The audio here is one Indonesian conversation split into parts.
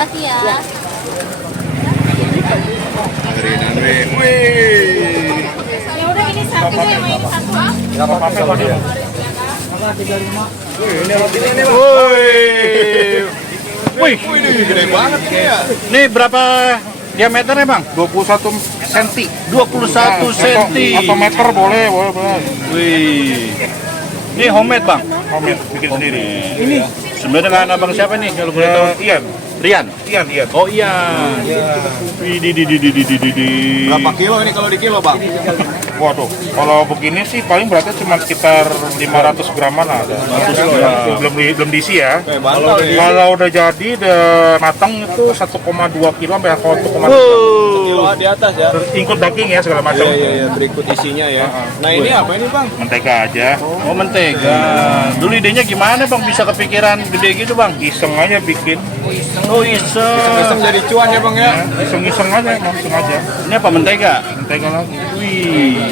Makasih ya. Angkringan wih. Ya udah ini satu sama ini satu. Berapa pakai Pak dia? 35. Ini rotinya ini, Pak. Wih, Wih, gede banget ini ya. ini berapa diameternya bang? 21 cm. 21 cm. Atau meter boleh. Wih, ini homemade bang. Homemade, bikin sendiri. Ini sebenarnya dengan abang siapa nih kalau boleh tahu? Ian. Rian. Oh iya. Wih, di. Berapa kilo ini kalau di kilo, Bang? Waduh, kalau begini sih paling beratnya cuma sekitar 500 graman ada. 500 kilo ya. Belum diisi ya. Kalau udah jadi udah matang itu 1,2 kilo sampai 1,3 Kilo di atas ya. Terus include daging ya segala macam. Iya, berikut isinya ya. Nah, ini apa ini, Bang? Mentega aja. Oh mentega. Dulu idenya gimana bang bisa kepikiran gede gitu bang? Iseng aja bikin. Oh iseng. Iseng jadi cuan ya, Bang ya. Iseng-iseng aja, langsung aja. Ini apa mentega? Mentega lagi. Wih.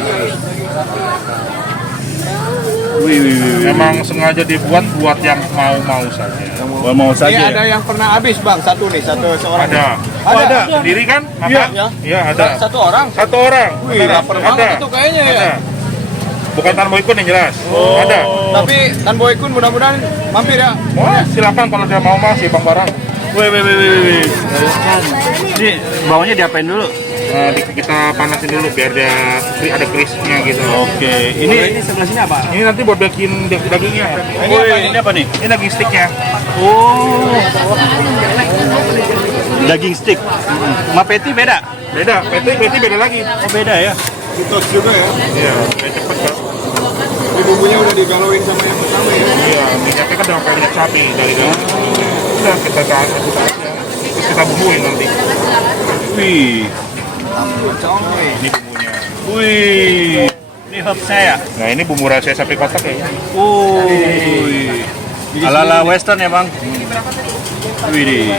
Memang sengaja dibuat buat yang mau saja. Mau Ini saja. ada yang pernah habis, Bang. Satu nih, seorang. Ada. Ada. Sendiri kan? Iya. Iya ada. Satu orang. Satu orang. Wih, lapar banget itu kayaknya ya. Ada. Bukan Tan Boykun yang jelas. Oh. Ada. Tapi Tan Boykun mudah-mudahan mampir ya. Wah, silakan kalau dia mau mas, Bang Barang. Wih. Ini bawahnya diapain dulu? Kita panasin dulu biar dia ada crispnya gitu. Oke. Ini sebelah sini apa? Ini nanti buat bikin dagingnya. Wih, ini apa nih? Ini daging sticknya. Oh. Daging stick. Sama patty beda? Beda. Peti beda lagi. Oh beda ya. Ditos juga ya. Iya. Biar cepet kan. Ini bumbunya udah digalauin sama yang pertama ya. Iya. Minyaknya kan udah pakai minyak sapi dari dalam. Udah kita kasih aja. Terus kita bumbuin nanti. Wih. Coy. Ini bumbunya. Wih. Ini herbsnya ya? Nah ini bumbu rahasia sapi kotak ya. Wih. Ala-ala western ya bang? Wih.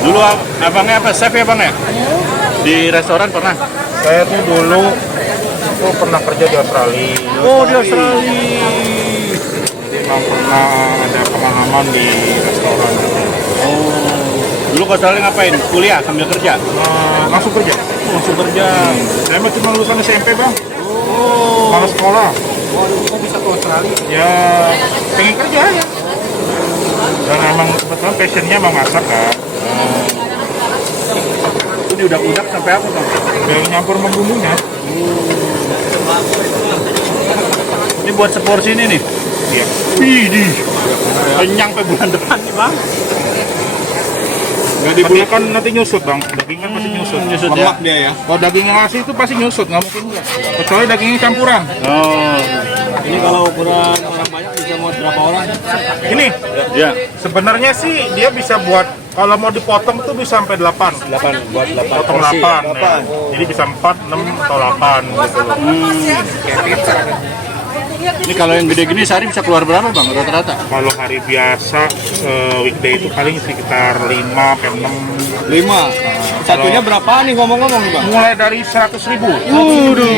Dulu abangnya apa? Chef ya bang ya? Di restoran pernah? Saya tuh dulu pernah kerja di Australia. Oh di Australia. Memang pernah ada pengalaman di restoran. Oh. Dulu ke Australia ngapain? Kuliah sambil kerja? Langsung kerja. Langsung kerja. Saya mah cuma lulusan SMP bang. Oh. Malas sekolah. Waduh, kok bisa ke Australia? Ya pengen kerja ya. Dan emang kebetulan passionnya emang masak kan. Ini udah sampai apa bang? Yang nyampur sama bumbunya. Ini buat seporsi ini nih. Iya. Widih. Kenyang sampai bulan depan nih bang. Nggak dibeli kan nanti nyusut bang. Daging kan pasti nyusut. Nyusut ya? Lemak dia ya. Kalau daging yang asli itu pasti nyusut, nggak mungkin enggak. Kecuali dagingnya campuran. Oh. Ini kalau ukuran orang banyak bisa muat berapa orang? Ini Ya. sebenarnya sih dia bisa buat kalau mau dipotong tuh bisa sampai 8. 8 buat 8 Potong 8. Ya. Jadi bisa 4, 6 atau 8 gitu loh. Ini kalau yang gede gini sehari bisa keluar berapa bang rata-rata? Kalau hari biasa weekday itu paling sekitar 5 sampai 6. 5. Satunya berapa nih ngomong-ngomong nih, Bang? Mulai dari 100.000.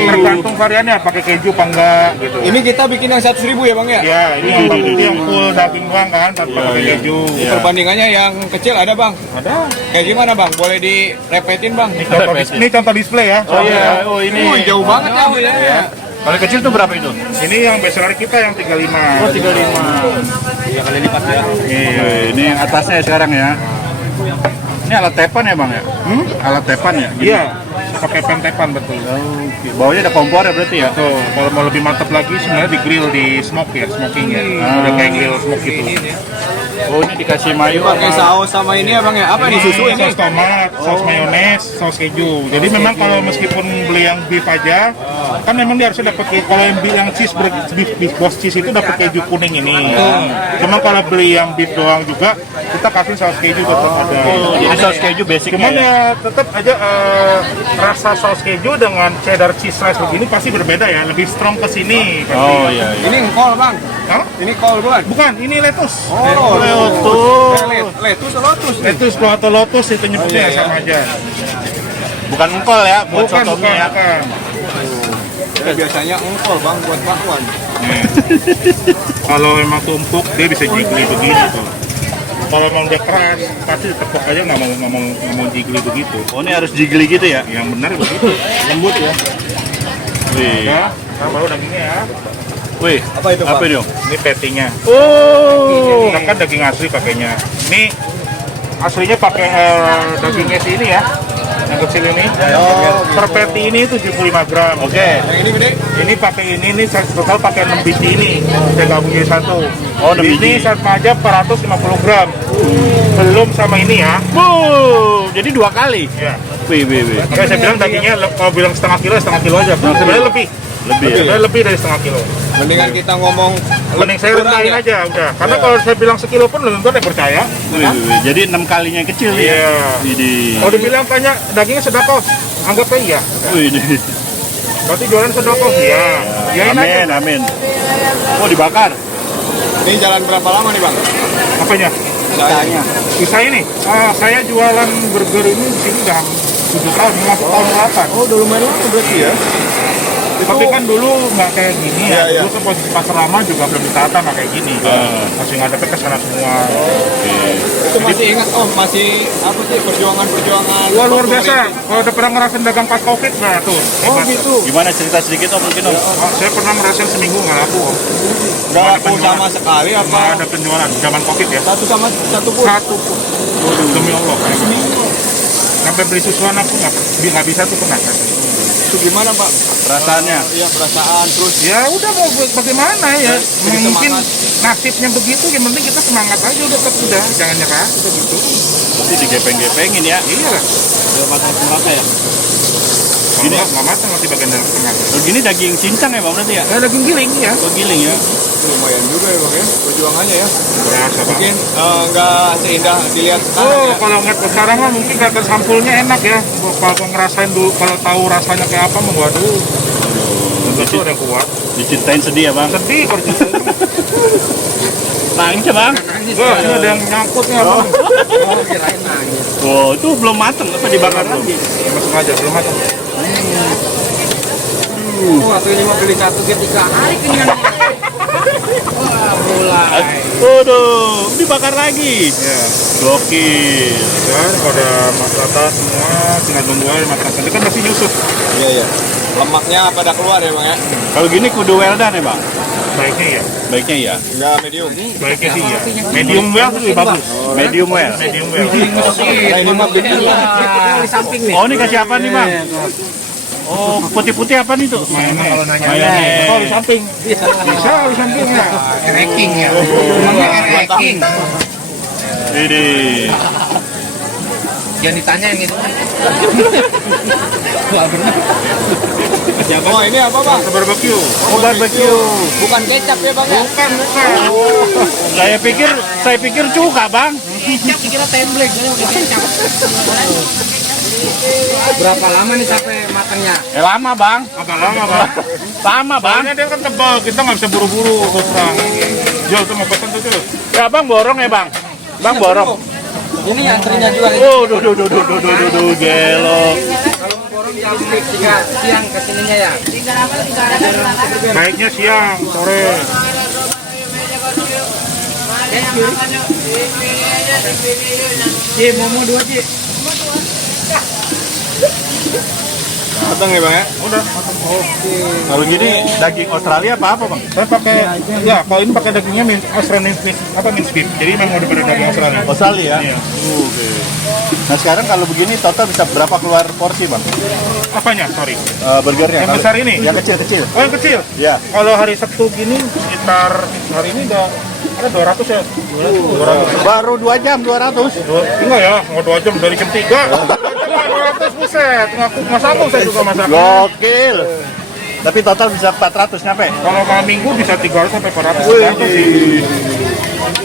Tergantung variannya pakai keju apa enggak gitu. Ini kita bikin yang 100.000 ya, Bang ya? Ya, ini yang full daging doang kan tanpa pakai keju. Perbandingannya yang kecil ada, Bang? Ada. Kayak gimana, Bang? Boleh direpetin, Bang? Ini contoh display ya. Oh iya, oh ini. Wih, jauh banget ya. Kalau kecil tuh berapa itu? Ini yang bestseller kita yang 35. Oh 35. 3 kali lipat ya. Iya, ini yang atasnya ya sekarang ya. Ini alat tepan ya bang ya? Alat tepan ya? Gini? Iya, pakai pentepan betul. Oke. Bawahnya ada kompor ya berarti ya? Tuh, kalau mau lebih mantap lagi sebenarnya di grill di smoke ya, smoking ya. Ada kayak grill smoke gitu. Oh ini dikasih mayo. Pakai saus sama ini ya, Bang ya? Apa nih susu ini? Saus tomat, saus mayones, saus keju. Jadi memang kalau meskipun beli yang beef aja, kan memang dia harusnya dapat kalau yang beli yang cheese beef boss cheese itu dapat keju kuning ini. Cuma kalau beli yang beef doang juga, kita kasih saus keju tetap ada. Oh, jadi saus keju basicnya Cuman ya? ya tetap aja rasa saus keju dengan cheddar cheese slice begini pasti berbeda ya, lebih strong ke sini. pasti. Oh iya. Ini kol, Bang. Hah? Ini kol bukan? Bukan, ini lettuce. Oh, Lotus. Lettuce lotus. Lettuce atau lotus itu nyebutnya sama aja. Bukan engkol ya, buat Bukan, sotomi ya. bukan. Biasanya engkol, Bang, buat bakwan. Nih. Kalau emang tumpuk dia bisa jigli begini tuh. Kalau emang udah keras pasti tepuk aja nggak mau jigli begitu. Oh, ini harus jigli gitu ya? Yang benar begitu. Lembut ya. Wih. Ya, nah baru dagingnya ya. Wih, Apa itu, Pak? apa itu? Ini patty-nya. Oh. Kita kan daging asli pakainya. Ini aslinya pakai dagingnya si ini ya. Yang kecil ini. Per patty ini 75 gram. Oke. Yang ini gede? Ini pakai ini saya total pakai 6 biji ini. Saya gabung jadi satu. Oh, 6 Ini biji. satu aja 450 gram. Belum sama ini ya. Jadi 2 kali. Ya. Wih. Makanya saya bilang dagingnya kalau bilang setengah kilo aja. Sebenarnya lebih. Lebih ya? Sebenarnya lebih dari setengah kilo. Mendingan kita ngomong Mending saya kurang rendahin ya? aja udah. Karena kalau saya bilang sekilo pun belum tentu ada yang percaya. Wih. Jadi 6 kalinya yang kecil ya? Iya. Widih. Kalau dibilang tanya dagingnya sedekah, anggap aja iya. Widih. Berarti jualan sedekah iya. Yain aja. Amin. Oh, dibakar? Ini jalan berapa lama nih Bang? Apanya? Saya. Bisa ini. Saya jualan burger ini di sini udah 7 tahun, masuk tahun 8. Oh udah lumayan lama berarti ya? Tapi kan dulu nggak kayak gini ya. Iya. Dulu kan posisi pasar lama juga belum ditata nggak kayak gini. Masih ngadepnya ke sana semua. Itu masih ingat masih apa sih perjuangan Wah luar biasa. Kalau udah pernah ngerasain dagang pas covid, nah tuh. Oh hebat. gitu. Gimana cerita sedikit Om mungkin Om? Saya pernah ngerasain seminggu nggak laku. Om. Nggak Nggak ada laku penjualan. sama sekali Nggak apa? ada penjualan zaman covid ya. Satu sama satu pun. Satu pun. Demi Allah. Sampai beli susuan aku nggak bisa tuh pernah. Itu gimana Pak? Perasaannya? Iya perasaan terus. Ya udah mau bagaimana ya. Jadi Mungkin semangat. nasibnya begitu. Yang penting kita semangat aja udah tetap udah. Jangan nyerah udah gitu. Berarti digepeng-gepengin ya? Iya lah. Udah matang semangka ya? Gini nggak matang masih bagian dalam tengah. Oh, gini daging cincang ya Bang berarti ya? Ya daging giling ya. Oh, giling ya? Lumayan juga ya Bang ya perjuangannya ya. Berasa Bang. Mungkin nggak seindah dilihat sekarang Oh, ya. kalau ngeliat sekarang mah mungkin kelihatan sampulnya enak ya. Kalau ngerasain dulu, kalau tahu rasanya kayak apa, mau waduh. Itu ada yang kuat. Diceritain sedih ya Bang? Sedih kalau gitu. Nangis ya Bang? Wah, ini ada yang nyangkut nih abang. Oh, itu belum mateng apa dibakar lagi? Ya, masuk aja, belum matang. Wah tuh ini mau beli satu ketika hari kenyang. Wah mulai. Waduh, dibakar lagi. Ya, Gokil. dan pada rata semua tinggal tunggu aja matang. Nanti kan masih nyusut. Iya iya. Lemaknya pada keluar ya Bang ya? Kalau gini kudu well done ya Bang? Baiknya ya, Baiknya ya? Enggak medium. baiknya sih ya. Medium well tuh lebih bagus. Medium well. Medium well. Nah ini mah bener lah. Di samping nih. Oh, ini kasih apa nih Bang? Oh, putih-putih apa nih tuh? Kalau nanya. Mayonnaise. Oh, di samping. Bisa di sampingnya. Ranking ya. Ranking. Ini. Jangan ditanyain gitu. Oh ini apa Bang? Barbecue. Oh, barbecue. Bukan kecap ya Bang ya? Bukan. Saya pikir cuka Bang. Kecap dikira temblek, jadi udah kecap. Berapa lama nih sampai matangnya? Lama Bang. Agak lama bang. Lama Bang. Soalnya dia kan tebal, kita nggak bisa buru-buru terus terang. Jual tuh mau pesen tuh Jul. Ya Bang borong ya Bang. Bang borong. Ini antrinya juga. Oh, gelo. Kalau mau borong jam 3 siang kesininya ya. Baiknya siang, sore. Momo 2 Ji. Matang ya Bang ya? Udah. Kalau gini daging Australia apa Bang? Saya pakai, ya kalau ini pakai dagingnya Australian beef, mince beef. Jadi memang udah pada daging Australia. Australia? Iya. Oke. Nah sekarang kalau begini total bisa berapa keluar porsi Bang? Apanya? Sorry. Burgernya? Yang besar ini? Yang kecil-kecil? Oh yang kecil? Ya. Kalau hari Sabtu gini sekitar hari ini udah ada 200 ya? 200. Baru 2 jam 200? Enggak ya, nggak 2 jam dari jam 3. 200 buset, ngaku masak saya juga masak. Gokil. Tapi total bisa 400 nyampe? Kalau malam minggu bisa 300 sampai 400.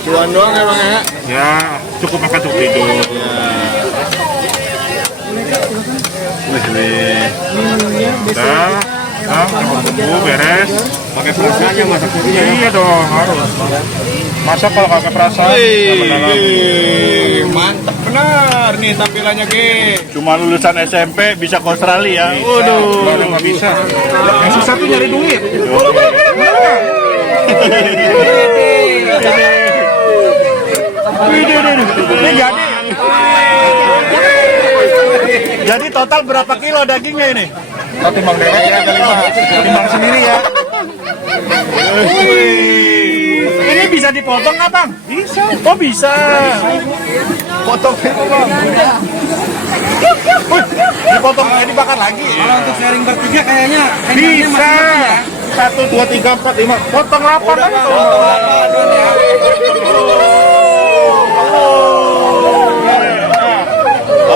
Cuan doang ya Bang ya? Ya, cukup makan cukup tidur. Udah, bumbu beres. Pakai perasaannya masak Ya, iya dong, harus. Masak kalau kagak perasaan, mantap benar nih tampilannya Ge. Cuma lulusan SMP bisa ke Australia. Waduh, nggak bisa. Yang susah tuh nyari duit. Ini jadi total berapa kilo dagingnya ini? Oh, timbang dewek ya, ada 5. Timbang sendiri ya. Ini bisa dipotong nggak bang? Bisa. Oh bisa. Potong itu bang. Dipotong, dibakar lagi. Kalau untuk sharing bertiga kayaknya Bisa. 1, 2, 3, 4, 5. Potong 8 aja.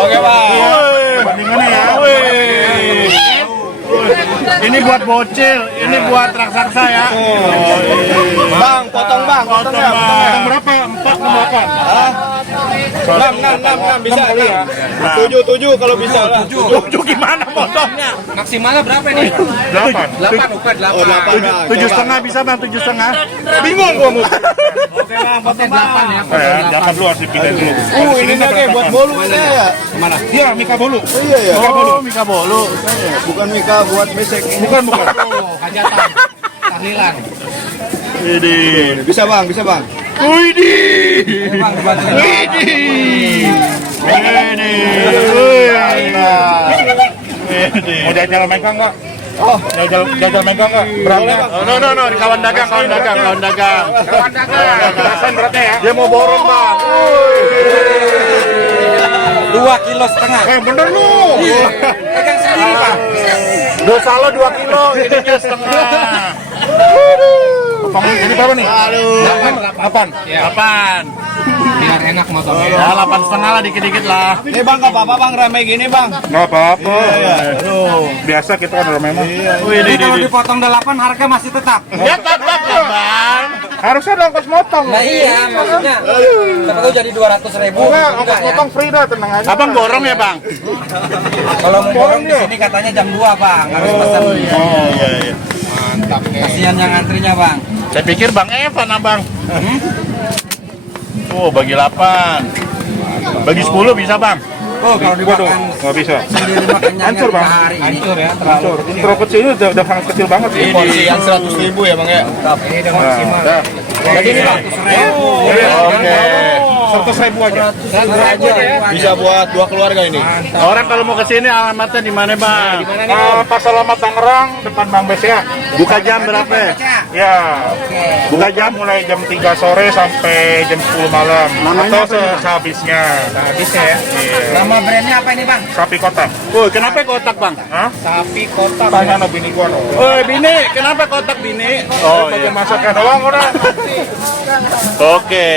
Oke bang. Bandingannya ya. Ini buat bocil, ini buat raksasa ya. Bang, potong bang, potong ya. Potong berapa? 4 ke 8. 6 bisa ya. 7 kalau bisa lah. 7 gimana potongnya? Maksimalnya berapa ini? 8. 8 bukan 8. 7,5 bisa bang, 7,5. Bingung gua mau. Oke bang, potong 8 ya. Jangan dulu harus dipindahin dulu. Ini kayak buat bolu ini ya. Mana? Iya, Mika bolu. Iya ya. Oh, Mika bolu. Bukan Mika buat besek ini. Bukan. Hajatan. Tahlilan. Ini. Bisa bang. Widih. Bang, dibantuin. Widih. Mau jajal Mika enggak? Oh, Jajal Mika enggak? Beratnya? No, kawan dagang. Rasain beratnya ya. Dia mau borong bang. 2,5 kilo. Bener lu. Pegang sendiri bang. Dosa lo 2 kilo, ininya setengah. Ini berapa nih? 8. Biar enak motongnya. Ya 8,5 lah, dikit-dikit lah. Ini bang, gak apa-apa bang, ramai gini bang. Nggak apa-apa. Biasa kita kan udah memang. Ini kalau dipotong 8 harga masih tetap. Ya tetap ya bang. Harusnya ada ongkos motong. Nah iya, maksudnya. Siapa tahu jadi 200.000. Enggak, ongkos Enggak ya. motong free dah, tenang aja. Abang borong ya bang? Kalau mau borong di sini katanya jam 2 bang, harus pesan. Oh iya. Mantap nih. Kasihan yang antrinya bang. Saya pikir bang Evan abang. Oh bagi 8. Bagi 10 bisa bang? Oh kalau Waduh, dimakan nggak bisa. sendiri makannya Hancur, Bang. hari ini. Hancur ya. Hancur. Ini terlalu kecil, ini udah sangat kecil banget sih. Porsi yang 100.000 ya bang ya. Ini udah maksimal. Jadi ini bang. Oke. 100.000 aja. 100.000 aja ya. Bisa buat 2 keluarga ini. Orang kalau mau kesini alamatnya di mana bang? Pas Selamat Tangerang, depan Bang Bes ya. Buka jam berapa? Ya, Buka jam mulai jam 3 sore sampai jam 10 malam. Namanya Atau apa, Bang? sehabisnya. Habisnya ya. Nama brandnya apa ini bang? Sapi kotak. Oh kenapa kotak bang? Hah? Sapi kotak. Tanya no bini gua no. Oh bini, kenapa kotak bini? Oh Pakai iya. masakan doang orang. Oke.